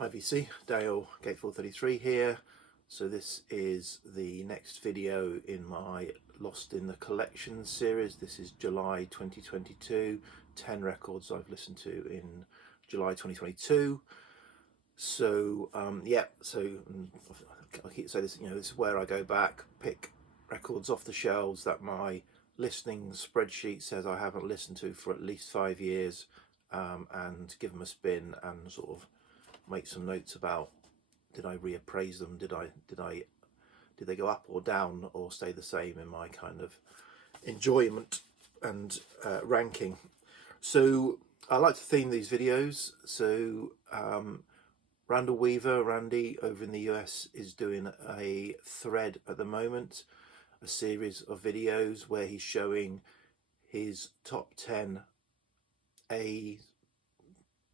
Hi VC, Dale, Gate 433 here. So this is the next video in my Lost in the Collection series. This is July 2022, 10 records I've listened to in July 2022. So I keep saying this, this is where I go back, pick records off the shelves that my listening spreadsheet says I haven't listened to for at least 5 years, and give them a spin and sort of make some notes about, did I reappraise them, did they go up or down or stay the same in my kind of enjoyment and ranking. So I like to theme these videos. So Randy over in the US is doing a thread at the moment, a series of videos where he's showing his top 10 A's,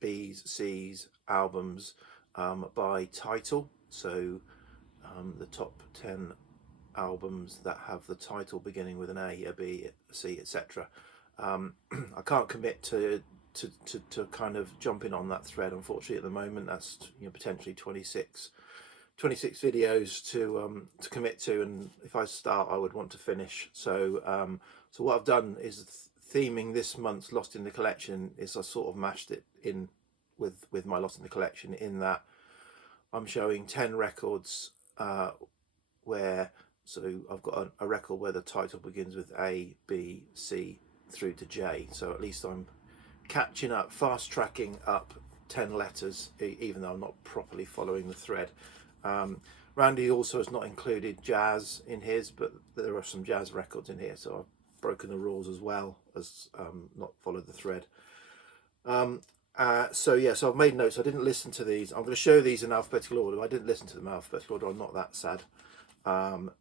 B's, C's albums by title. So the top 10 albums that have the title beginning with an A, a B, a C, etc. I can't commit to kind of jumping on that thread, unfortunately, at the moment. That's potentially 26 videos to commit to, and if I start I would want to finish. So what I've done is theming this month's Lost in the Collection is I sort of mashed it in with my Lost in the Collection, in that I'm showing 10 records where, so I've got a record where the title begins with A, B, C through to J. So at least I'm catching up, fast tracking up 10 letters, even though I'm not properly following the thread. Randy also has not included jazz in his, but there are some jazz records in here, so I've broken the rules as well as not followed the thread. So I've made notes. I didn't listen to these. I'm going to show these in alphabetical order. I didn't listen to them in alphabetical order. I'm not that sad. Well,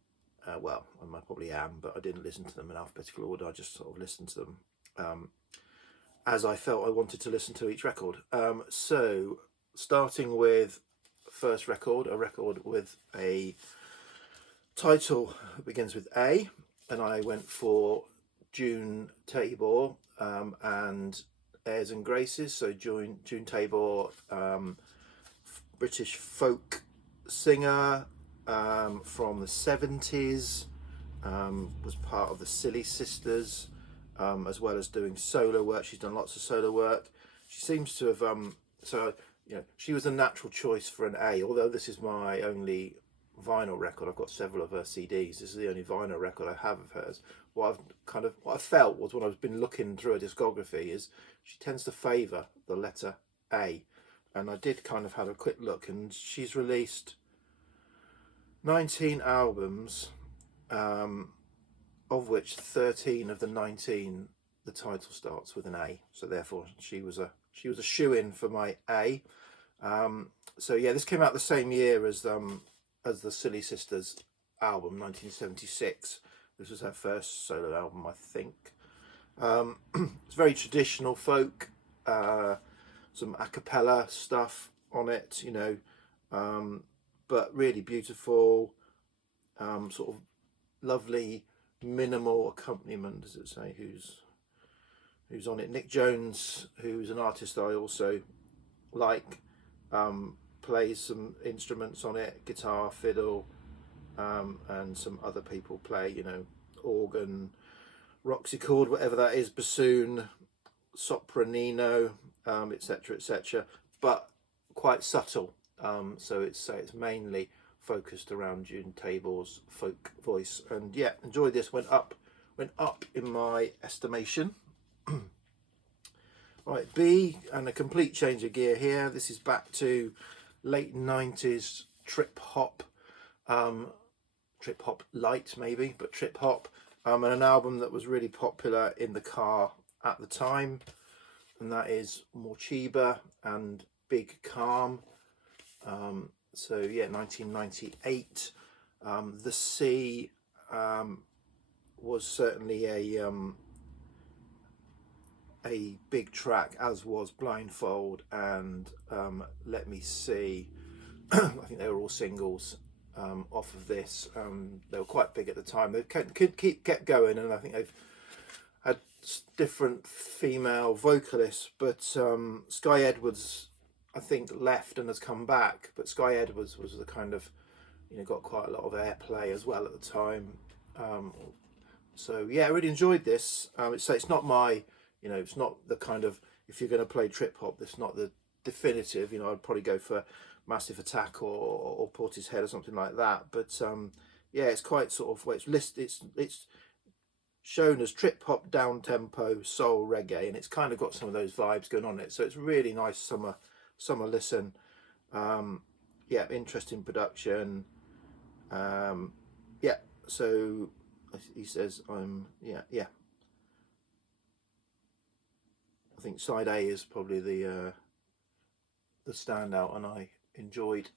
I probably am, but I didn't listen to them in alphabetical order. I just sort of listened to them as I felt I wanted to listen to each record. So starting with first record, a record with a title that begins with A, and I went for June Tabor and Airs and Graces. So June Tabor, British folk singer from the 70s, was part of the Silly Sisters, as well as doing solo work. She's done lots of solo work. She seems to have she was a natural choice for an A, although this is my only vinyl record. I've got several of her CDs. This is the only vinyl record I have of hers. What I felt was, when I've been looking through her discography, is she tends to favour the letter A, and I did kind of have a quick look, and she's released 19 albums, of which 13 of the 19 the title starts with an A. So therefore she was a shoe-in for my A. So yeah, this came out the same year as the Silly Sisters album, 1976. This was her first solo album, I think. It's very traditional folk, some a cappella stuff on it, but really beautiful, sort of lovely minimal accompaniment, does it say who's on it? Nick Jones, who's an artist I also like, plays some instruments on it, guitar, fiddle, and some other people play, organ, Roxychord, whatever that is, bassoon, sopranino, etc., but quite subtle. So it's mainly focused around June Tabor's folk voice, and yeah, enjoyed this. Went up in my estimation. Right, B, and a complete change of gear here. This is back to late 90s trip hop light maybe, but trip hop, and an album that was really popular in the car at the time, and that is Morcheeba and Big Calm. So yeah, 1998. The C was certainly a big track, as was Blindfold and Let Me See. I think they were all singles off of this. They were quite big at the time. They kept going, and I think they've had different female vocalists, but Sky Edwards I think, left and has come back, but Sky Edwards was the kind of, you know, got quite a lot of airplay as well at the time. So yeah, I really enjoyed this. It's not my, you know, it's not the kind of, if you're going to play trip hop, it's not the definitive. You know, I'd probably go for Massive Attack or Portishead or something like that. But yeah, it's quite sort of, well, it's shown as trip hop, down tempo, soul, reggae, and it's kind of got some of those vibes going on it. So it's really nice summer listen. Yeah, interesting production. Yeah, so he says yeah. I think side A is probably the standout, and I enjoyed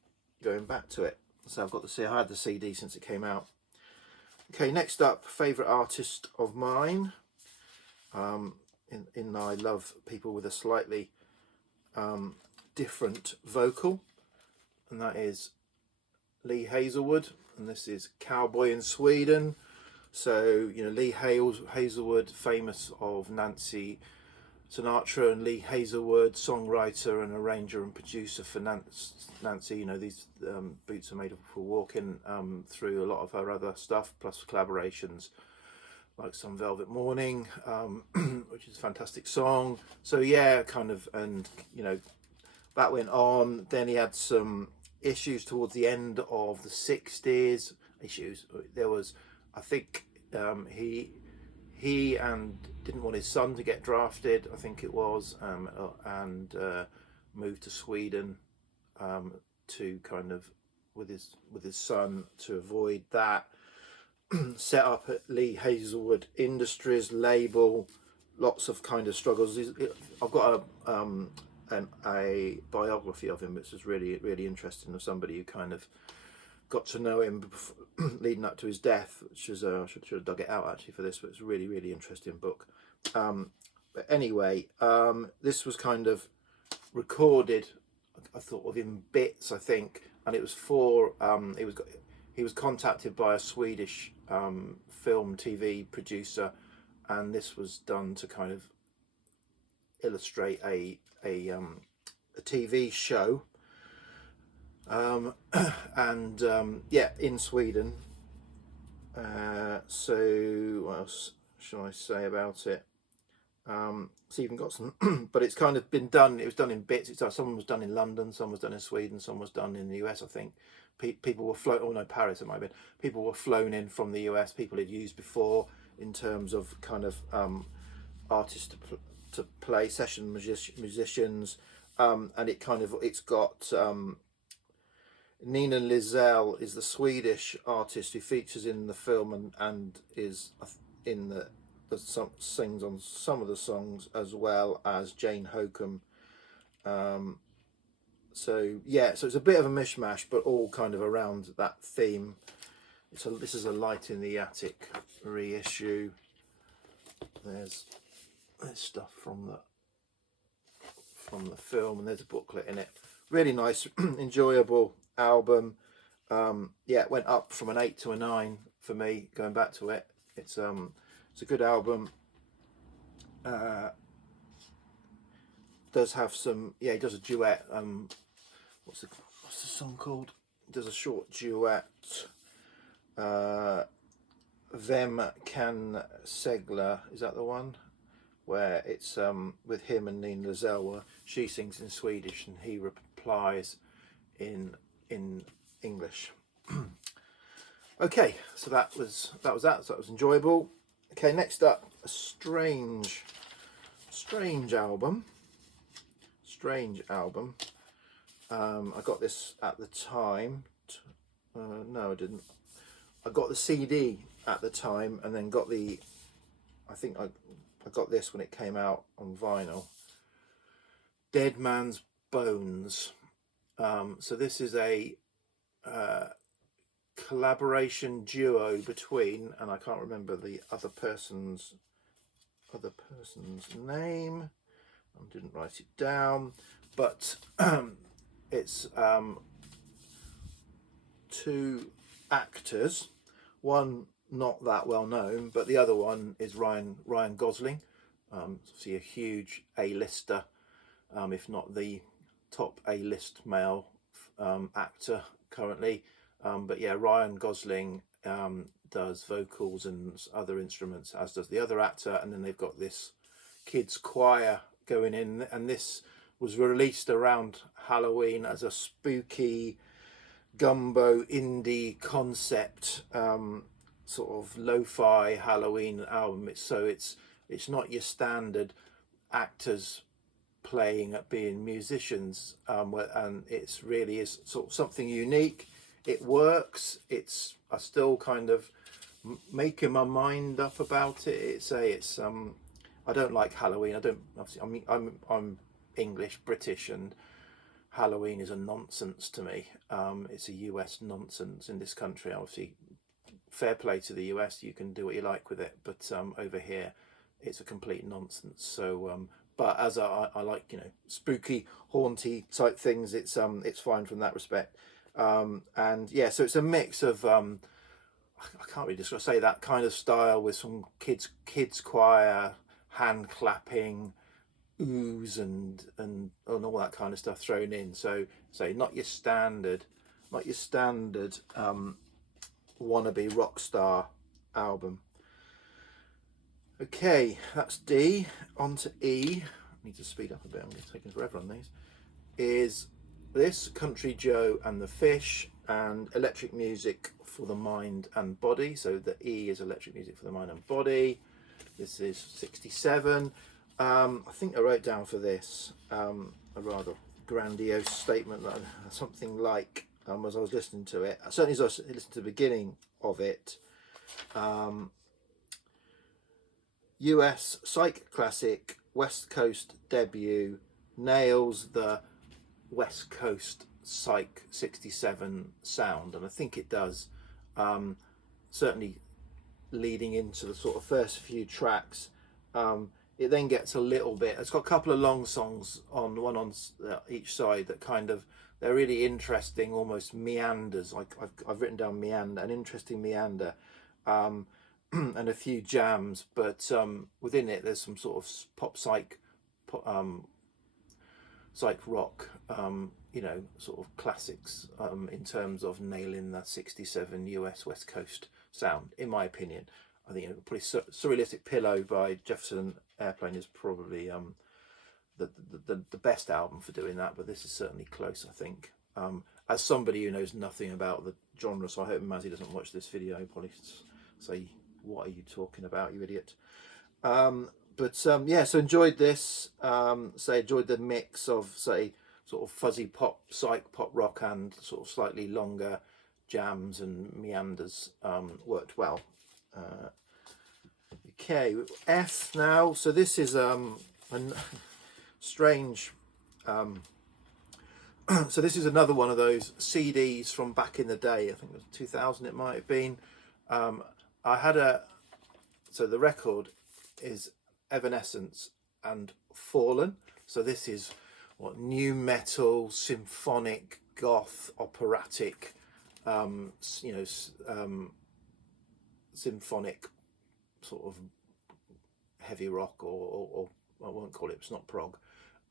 going back to it. So I've got to see, I had the CD since it came out. Okay, next up, favourite artist of mine. In I love people with a slightly different vocal, and that is Lee Hazlewood, and this is Cowboy in Sweden. So, you know, Lee Hazlewood, famous of Nancy Sinatra, and Lee Hazlewood, songwriter and arranger and producer for Nancy. You know, these boots are made for walking, through a lot of her other stuff, plus collaborations like Some Velvet Morning, which is a fantastic song. So yeah, kind of, and you know, that went on. Then he had some issues towards the end of the 60s. There was, I think, he and didn't want his son to get drafted, I think it was, and moved to Sweden to kind of with his son to avoid that. Set up at Lee Hazlewood Industries label, lots of kind of struggles. I've got a biography of him, which is really interesting, of somebody who kind of got to know him before, leading up to his death, which is I should have dug it out actually for this, but it's a really interesting book. But anyway, this was kind of recorded, I thought of in bits, I think, and it was for he was contacted by a Swedish film TV producer, and this was done to kind of illustrate a TV show, and yeah, in Sweden. So what else shall I say about it? So even got some, but it's kind of been done. It was done in bits. Some was done in London, some was done in Sweden, some was done in the US. I think people were flown. Oh no, Paris it might have been. People were flown in from the US. People had used before in terms of kind of artists to play, session musicians, and it's got Nina Lizell is the Swedish artist who features in the film and is in sings on some of the songs, as well as Jane Hokum. So yeah, so it's a bit of a mishmash, but all kind of around that theme. This is a Light in the Attic reissue. There's stuff from the film, and there's a booklet in it. Really nice, enjoyable album. Yeah, it went up from an 8 to a 9 for me going back to it. It's a good album. Does have some, yeah, he does a duet. What's the song called? He does a short duet. Vem kan segla, is that the one? Where it's with him and Nina Lizell, where she sings in Swedish and he replies in English. Okay, so that was that. So that was enjoyable. Okay, next up, a strange album. I got this at the time. No, I didn't. I got the CD at the time, and then got the. I think I got this when it came out on vinyl. Dead Man's Bones. So this is a collaboration duo between, and I can't remember the other person's name. I didn't write it down, but it's two actors. One not that well known, but the other one is Ryan Gosling. Obviously a huge A-lister, if not the top A-list male actor currently. But yeah, Ryan Gosling does vocals and other instruments, as does the other actor, and then they've got this kids choir going in, and this was released around Halloween as a spooky gumbo indie concept sort of lo-fi Halloween album. It's not your standard actors playing at being musicians, and it's really is sort of something unique. It works. I still kind of making my mind up about it. I don't like Halloween. I don't, obviously, I mean, I'm English, British, and Halloween is a nonsense to me. It's a US nonsense in this country. Obviously, fair play to the US. You can do what you like with it, but over here, it's a complete nonsense. So, but as I like, you know, spooky, haunty type things, it's fine from that respect. And yeah, so it's a mix of I can't really just say that kind of style with some kids choir, hand clapping, ooze and all that kind of stuff thrown in. So not your standard wannabe rock star album. Okay, that's D. On to E. I need to speed up a bit. I'm taking forever on these. Is this Country Joe and the Fish and Electric Music for the Mind and Body. So the E is Electric Music for the Mind and Body. This is 67. I think I wrote down for this a rather grandiose statement, that something like, as I was listening to it, certainly as I listened to the beginning of it, US psych classic, West Coast debut, nails the West Coast psych 67 sound, and I think it does. Certainly leading into the sort of first few tracks. It then gets a little bit, it's got a couple of long songs on each side that kind of, they're really interesting, almost meanders. Like I've written down meander, an interesting meander, and a few jams, but within it there's some sort of pop psych rock, you know, sort of classics in terms of nailing that 67 US West Coast sound, in my opinion. I think, you know, probably Surrealistic Pillow by Jefferson Airplane is probably the best album for doing that, but this is certainly close, I think. As somebody who knows nothing about the genre, so I hope Mazzy doesn't watch this video, he'll probably say, what are you talking about, you idiot? Yeah, so enjoyed this. Enjoyed the mix of, say, sort of fuzzy pop, psych pop rock, and sort of slightly longer jams and meanders. Worked well. Okay, F now. So this is a strange. So this is another one of those CDs from back in the day. I think it was 2000. It might have been. So the record is Evanescence and Fallen. So this is what, new metal, symphonic, goth, operatic, you know, symphonic sort of heavy rock, or I won't call it, it's not prog,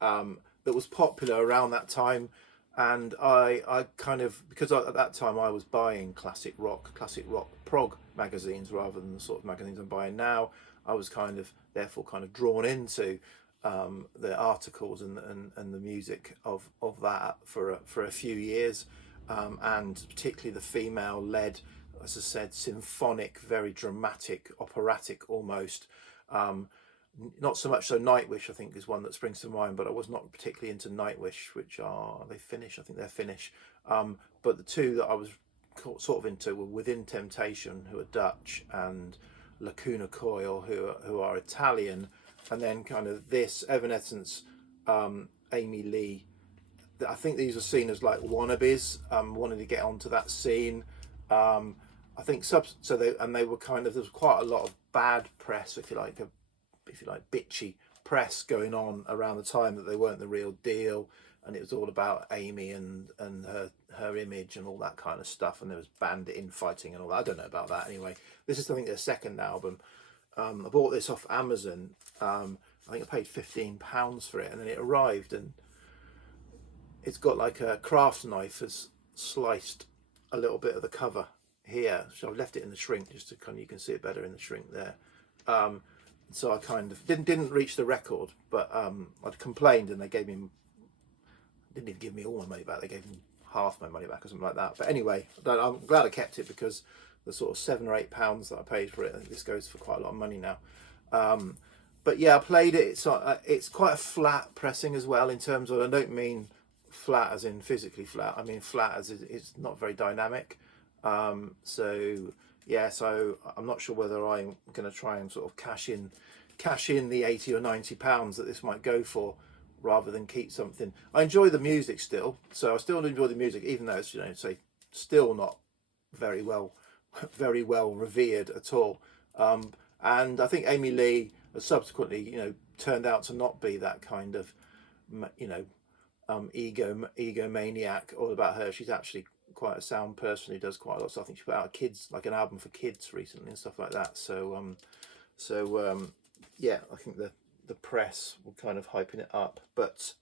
that was popular around that time. And I kind of, because at that time I was buying classic rock prog magazines rather than the sort of magazines I'm buying now, I was kind of therefore kind of drawn into the articles and the music of that for a few years, and particularly the female led, as I said, symphonic, very dramatic, operatic almost. Not so much so Nightwish, I think, is one that springs to mind, but I was not particularly into Nightwish, which are they Finnish? I think they're Finnish. But the two that I was sort of into were Within Temptation, who are Dutch, and Lacuna Coil, who are Italian, and then kind of this Evanescence, Amy Lee. I think these are seen as like wannabes, wanting to get onto that scene. I think they were kind of, there was quite a lot of bad press, if you like bitchy press going on around the time that they weren't the real deal, and it was all about Amy and her image and all that kind of stuff, and there was bandit infighting and all that. I don't know about that. Anyway, this is, I think, their second album. I bought this off Amazon. I think I paid £15 for it, and then it arrived, and it's got like a craft knife has sliced a little bit of the cover here, so I've left it in the shrink just to kind of, you can see it better in the shrink there. So I kind of didn't reach the record, but I'd complained and they gave me, didn't even give me all my money back, they gave me half my money back or something like that. But anyway, I'm glad I kept it, because the sort of £7 or £8 that I paid for it, I think this goes for quite a lot of money now. But yeah, I played it. It's quite a flat pressing as well, in terms of, I don't mean flat as in physically flat, I mean flat as it's not very dynamic. So yeah, so I'm not sure whether I'm going to try and sort of cash in the £80 or £90 that this might go for, rather than keep something. I enjoy the music still, so I still enjoy the music, even though it's, you know, say, still not very well revered at all. And I think Amy Lee has subsequently, you know, turned out to not be that kind of, you know, egomaniac all about her. She's actually quite a sound person who does quite a lot of stuff. I think she put out an album for kids recently and stuff like that. So yeah, I think the press were kind of hyping it up, but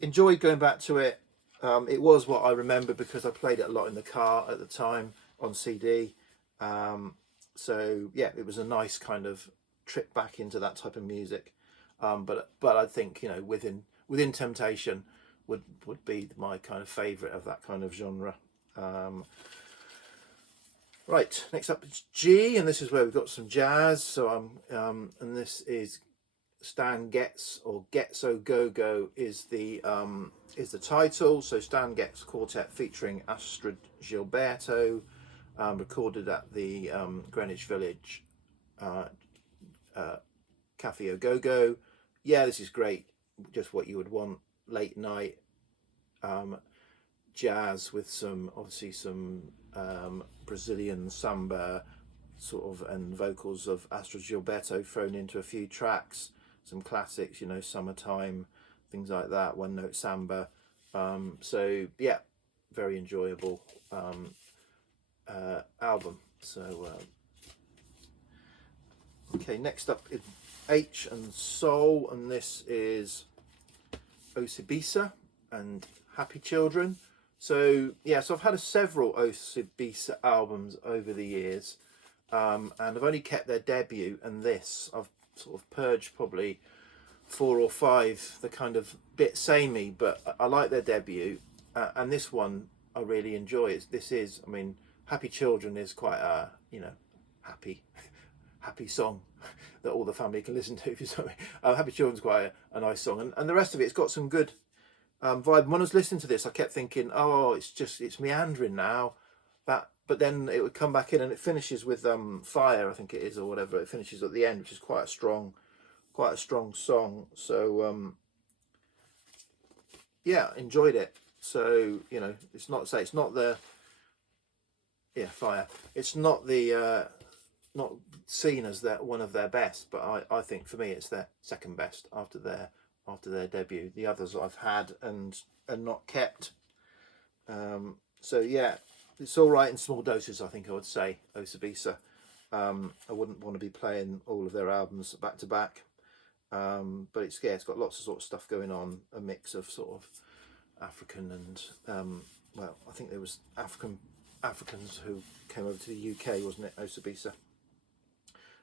enjoyed going back to it. It was what I remember, because I played it a lot in the car at the time on CD. So yeah, it was a nice kind of trip back into that type of music. But I think, you know, Within Temptation would be my kind of favourite of that kind of genre. Right, next up is G, and this is where we've got some jazz. So and this is Stan Getz, or Getz O Go Go is the title. So Stan Getz Quartet featuring Astrid Gilberto, recorded at the Greenwich Village Cafe O Go Go. Yeah, this is great. Just what you would want, late night jazz with obviously some Brazilian samba sort of, and vocals of Astrid Gilberto thrown into a few tracks, some classics, you know, Summertime, things like that, One Note Samba. So yeah, very enjoyable album. So okay, next up is H and Soul, and this is Osibisa and Happy Children. So yeah, so I've had several Osibisa albums over the years, and I've only kept their debut and this. I've sort of purged probably 4 or 5, the kind of bit samey, but I like their debut, and this one I really enjoy. I mean, Happy Children is quite a, you know, happy song that all the family can listen to. If you sorry, Happy Children's quite a nice song, and the rest of it's got some good vibe. When I was listening to this, I kept thinking, oh, it's meandering now, but then it would come back in, and it finishes with Fire, I think it is, or whatever. It finishes at the end, which is quite a strong song. So yeah, enjoyed it. So, you know, it's not the Fire. It's not the not seen as one of their best, but I think for me it's their second best after their debut. The others I've had and not kept. So yeah, it's all right in small doses, I think I would say, Osibisa. I wouldn't want to be playing all of their albums back to back, but it's got lots of sort of stuff going on, a mix of sort of African and well, I think there was Africans who came over to the UK, wasn't it, Osibisa?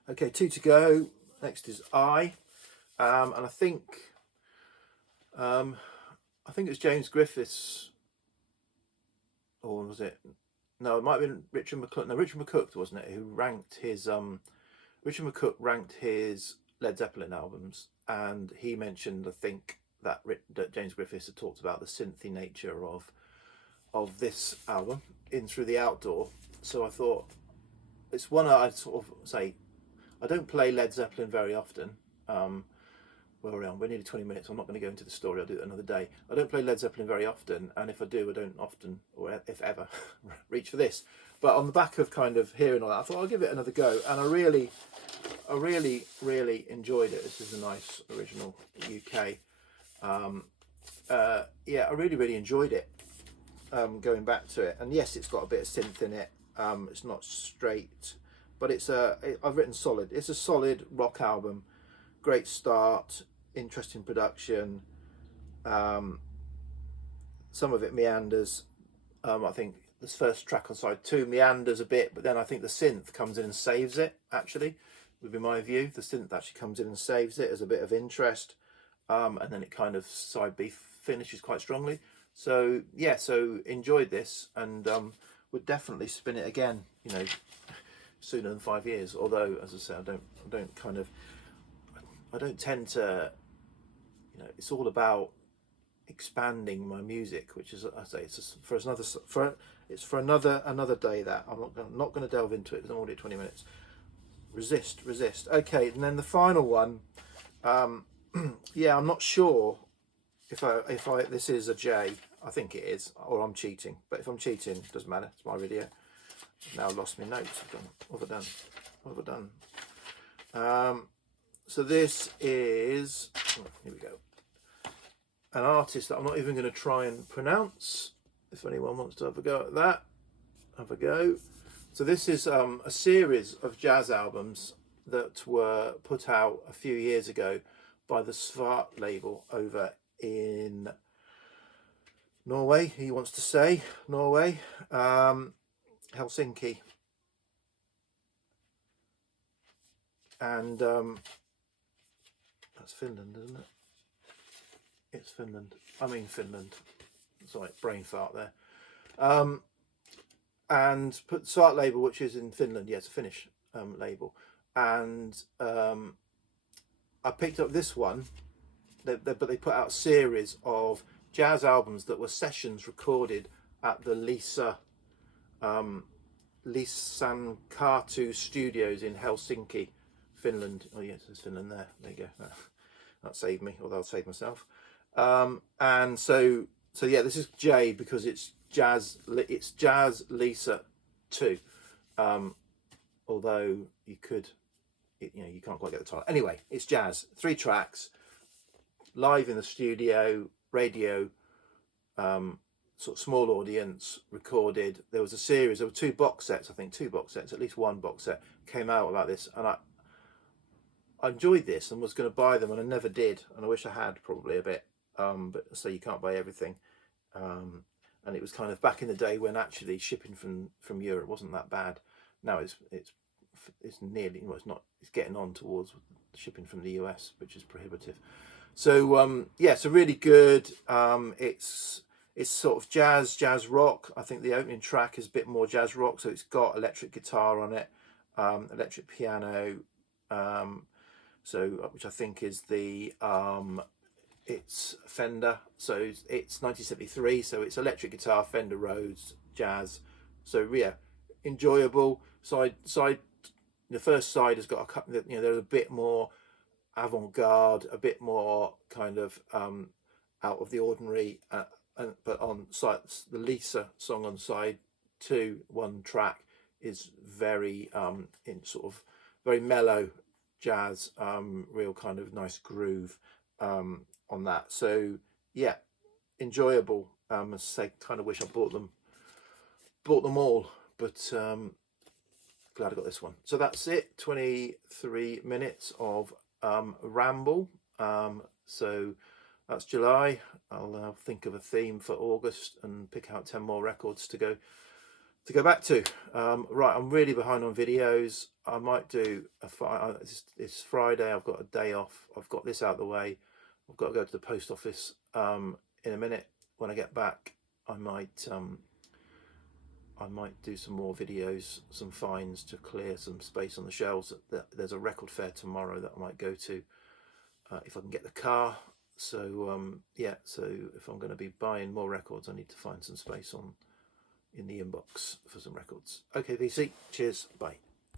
Okay, 2 to go. Next is I, and I think it was James Griffiths, or was it? No, it might have been Richard McCook. No, Richard McCook, wasn't it? Who ranked his Richard McCook ranked his Led Zeppelin albums, and he mentioned, I think, that James Griffiths had talked about the synthy nature of this album, In Through the Outdoor. So I thought it's one I'd sort of say. I don't play Led Zeppelin very often. We're nearly 20 minutes. I'm not going to go into the story. I'll do it another day. I don't play Led Zeppelin very often, and if I do, I don't often, or if ever, reach for this. But on the back of kind of hearing all that, I thought I'll give it another go, and I really enjoyed it. This is a nice original UK. Yeah, I really enjoyed it. Going back to it, and yes, it's got a bit of synth in it. It's not straight, but I've written solid. It's a solid rock album. Great start, interesting production. some of it meanders. I think this first track on side 2 meanders a bit, but then I think the synth comes in and saves it, actually, would be my view. The synth actually comes in and saves it as a bit of interest, and then it kind of side B finishes quite strongly. So yeah, so enjoyed this, and would definitely spin it again, you know, sooner than 5 years. Although, as I say, I don't tend to, you know, it's all about expanding my music, which is, I say, it's for another day. That I'm not going to delve into it because I'm already at 20 minutes. Resist. Okay, and then the final one. Yeah, I'm not sure if I this is a J. I think it is, or I'm cheating. But if I'm cheating, it doesn't matter. It's my video. I've now lost my notes. What have I done? So this is, here we go, an artist that I'm not even going to try and pronounce. If anyone wants to have a go at that, have a go. So this is a series of jazz albums that were put out a few years ago by the Svart label over in Norway. He wants to say Norway, Helsinki, and that's Finland, isn't it? It's Finland. I mean Finland. Sorry, brain fart there. And put Svart label, which is in Finland. Yeah, it's a Finnish label. And I picked up this one, but they put out a series of jazz albums that were sessions recorded at the Liisankartu studios in Helsinki, Finland. Oh yes, there's Finland there. There you go. That saved me, although I'll save myself. And so yeah, this is J because it's jazz Lisa 2. Although you could, you know, you can't quite get the title. Anyway, it's jazz, 3 tracks, live in the studio, radio, sort of small audience, recorded. There was a series, there were 2 box sets, I think 2 box sets, at least 1 box set came out about this, and I enjoyed this and was going to buy them, and I never did, and I wish I had probably a bit, but so you can't buy everything, and it was kind of back in the day when actually shipping from Europe wasn't that bad. Now it's nearly, well, it's getting on towards shipping from the US, which is prohibitive. So yeah, so really good. It's sort of jazz rock. I think the opening track is a bit more jazz rock, so it's got electric guitar on it, electric piano, so which I think is the it's Fender, so it's 1973, so it's electric guitar, Fender Rhodes, jazz. So yeah, enjoyable. The first side has got a couple, you know, there's a bit more avant-garde, a bit more kind of out of the ordinary, but on side, the Lisa song on side 2, 1 track, is very in sort of very mellow jazz, real kind of nice groove on that. So yeah, enjoyable. As I say, kind of wish I bought them all, but glad I got this one. So that's it, 23 minutes of ramble. So that's July. I'll think of a theme for August and pick out 10 more records to go back to. Right, I'm really behind on videos. I might do it's Friday, I've got a day off, I've got this out of the way, I've got to go to the post office in a minute. When I get back, I might do some more videos, some finds to clear some space on the shelves. There's a record fair tomorrow that I might go to if I can get the car. So yeah, so if I'm going to be buying more records, I need to find some space in the inbox for some records. Okay, VC, cheers, bye.